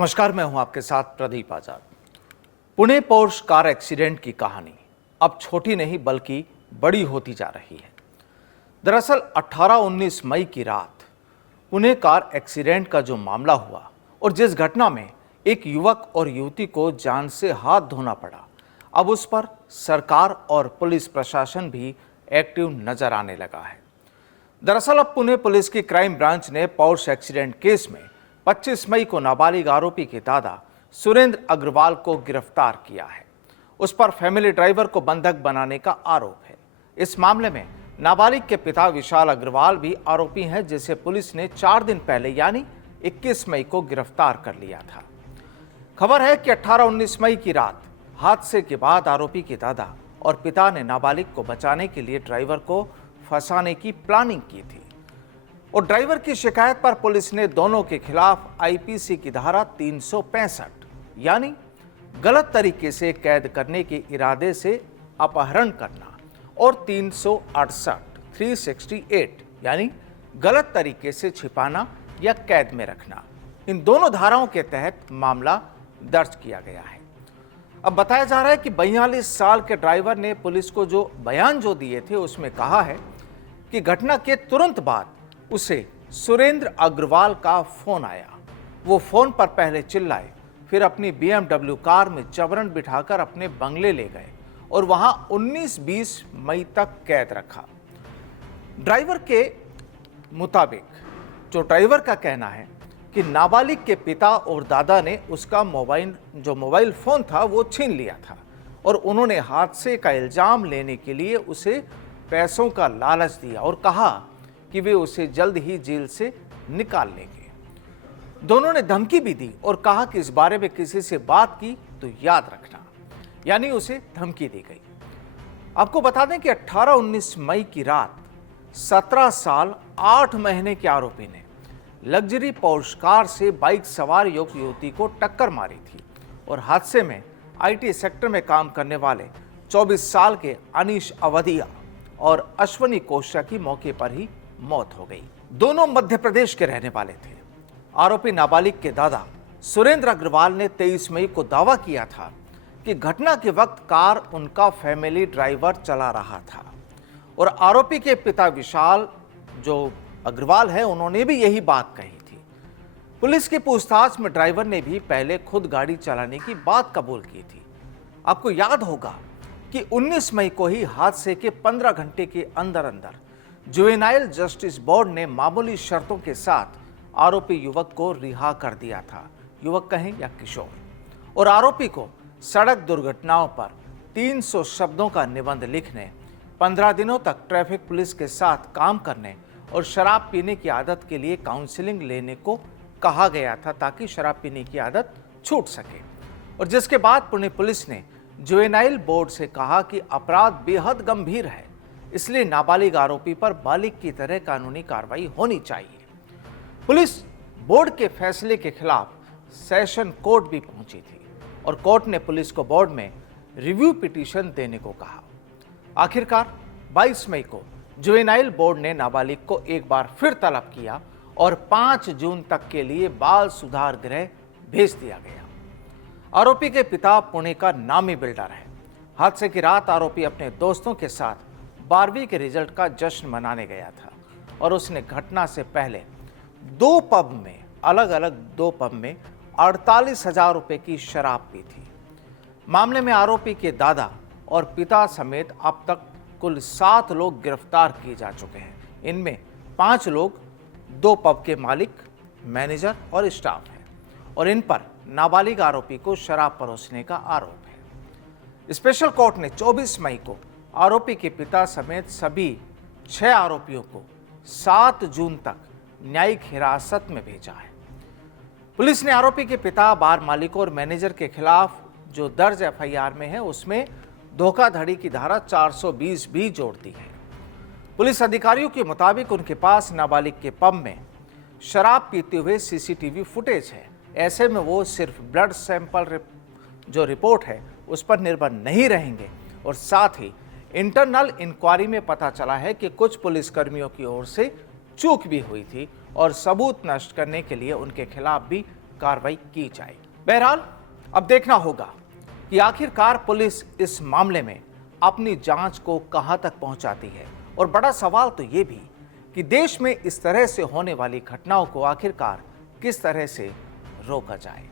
नमस्कार, मैं हूं आपके साथ प्रदीप आजाद। पुणे पोर्श कार एक्सीडेंट की कहानी अब छोटी नहीं बल्कि बड़ी होती जा रही है। दरअसल 18-19 मई की रात पुणे कार एक्सीडेंट का जो मामला हुआ और जिस घटना में एक युवक और युवती को जान से हाथ धोना पड़ा, अब उस पर सरकार और पुलिस प्रशासन भी एक्टिव नजर आने लगा है। दरअसल अब पुणे पुलिस की क्राइम ब्रांच ने पोर्श एक्सीडेंट केस में 25 मई को नाबालिग आरोपी के दादा सुरेंद्र अग्रवाल को गिरफ्तार किया है। उस पर फैमिली ड्राइवर को बंधक बनाने का आरोप है। इस मामले में नाबालिग के पिता विशाल अग्रवाल भी आरोपी हैं, जिसे पुलिस ने 4 दिन पहले यानी 21 मई को गिरफ्तार कर लिया था। खबर है कि 18-19 मई की रात हादसे के बाद आरोपी के दादा और पिता ने नाबालिग को बचाने के लिए ड्राइवर को फंसाने की प्लानिंग की थी और ड्राइवर की शिकायत पर पुलिस ने दोनों के खिलाफ आईपीसी की धारा 365 यानी गलत तरीके से कैद करने के इरादे से अपहरण करना और 368 यानी गलत तरीके से छिपाना या कैद में रखना, इन दोनों धाराओं के तहत मामला दर्ज किया गया है। अब बताया जा रहा है कि 42 साल के ड्राइवर ने पुलिस को जो बयान दिए थे उसमें कहा है कि घटना के तुरंत बाद उसे सुरेंद्र अग्रवाल का फोन आया। वो फोन पर पहले चिल्लाए, फिर अपनी BMW कार में जबरन बिठाकर अपने बंगले ले गए और वहां 19-20 मई तक कैद रखा। ड्राइवर के मुताबिक जो ड्राइवर का कहना है कि नाबालिग के पिता और दादा ने उसका मोबाइल फोन था वो छीन लिया था और उन्होंने हादसे का इल्जाम लेने के लिए उसे पैसों का लालच दिया और कहा कि वे उसे जल्द ही जेल से निकाल लेंगे। दोनों ने धमकी भी दी और कहा कि इस बारे में किसी से बात की तो याद रखना, यानी उसे धमकी दी गई। आपको बता दें कि 18-19 मई की रात 17 साल 8 महीने के आरोपी ने लग्जरी पोर्श कार से बाइक सवार युवक युवती को टक्कर मारी थी और हादसे में IT सेक्टर में काम करने वाले 24 साल के अनीश अवधिया और अश्वनी कोश्या की मौके पर ही मौत हो गई। दोनों मध्य प्रदेश के रहने वाले थे। आरोपी नाबालिग के दादा सुरेंद्र अग्रवाल ने 23 मई को दावा किया था कि घटना के वक्त कार उनका फैमिली ड्राइवर चला रहा था और आरोपी के पिता विशाल जो अग्रवाल है उन्होंने भी यही बात कही थी। पुलिस की पूछताछ में ड्राइवर ने भी पहले खुद गाड़ी चलाने की बात कबूल की थी। आपको याद होगा कि 19 मई को ही हादसे के 15 घंटे के अंदर अंदर जुवेनाइल जस्टिस बोर्ड ने मामूली शर्तों के साथ आरोपी युवक को रिहा कर दिया था, युवक कहें या किशोर, और आरोपी को सड़क दुर्घटनाओं पर 300 शब्दों का निबंध लिखने, 15 दिनों तक ट्रैफिक पुलिस के साथ काम करने और शराब पीने की आदत के लिए काउंसलिंग लेने को कहा गया था ताकि शराब पीने की आदत छूट सके। और जिसके बाद पुणे पुलिस ने जुवेनाइल बोर्ड से कहा कि अपराध बेहद गंभीर है, इसलिए नाबालिग आरोपी पर बालिग की तरह कानूनी कार्रवाई होनी चाहिए। पुलिस बोर्ड के फैसले के खिलाफ सेशन कोर्ट भी पहुंची थी और कोर्ट ने पुलिस को बोर्ड में रिव्यू पिटीशन देने को कहा। आखिरकार 22 मई को जुवेनाइल बोर्ड ने नाबालिग को एक बार फिर तलब किया और 5 जून तक के लिए बाल सुधार गृह भेज दिया गया। आरोपी के पिता पुणे का नामी बिल्डर है। हादसे की रात आरोपी अपने दोस्तों के साथ 12वीं के रिजल्ट का जश्न मनाने गया था और उसने घटना से पहले अलग अलग दो पब में 48,000 रुपए की शराब पी थी। मामले में आरोपी के दादा और पिता समेत अब तक कुल 7 लोग गिरफ्तार किए जा चुके हैं। इनमें 5 लोग 2 पब के मालिक, मैनेजर और स्टाफ हैं और इन पर नाबालिग आरोपी को शराब परोसने का आरोप है। स्पेशल कोर्ट ने 24 मई को आरोपी के पिता समेत सभी 6 आरोपियों को 7 जून तक न्यायिक हिरासत में भेजा है। पुलिस ने आरोपी के पिता, बार मालिकों और मैनेजर के खिलाफ जो दर्ज FIR में है उसमें धोखाधड़ी की धारा 420 भी जोड़ दी है। पुलिस अधिकारियों के मुताबिक उनके पास नाबालिग के पब में शराब पीते हुए CCTV फुटेज है। ऐसे में वो सिर्फ ब्लड सैंपल जो रिपोर्ट है उस पर निर्भर नहीं रहेंगे और साथ ही इंटरनल इंक्वायरी में पता चला है कि कुछ पुलिसकर्मियों की ओर से चूक भी हुई थी और सबूत नष्ट करने के लिए उनके खिलाफ भी कार्रवाई की जाए। बहरहाल अब देखना होगा कि आखिरकार पुलिस इस मामले में अपनी जांच को कहां तक पहुंचाती है। और बड़ा सवाल तो यह भी कि देश में इस तरह से होने वाली घटनाओं को आखिरकार किस तरह से रोका जाए।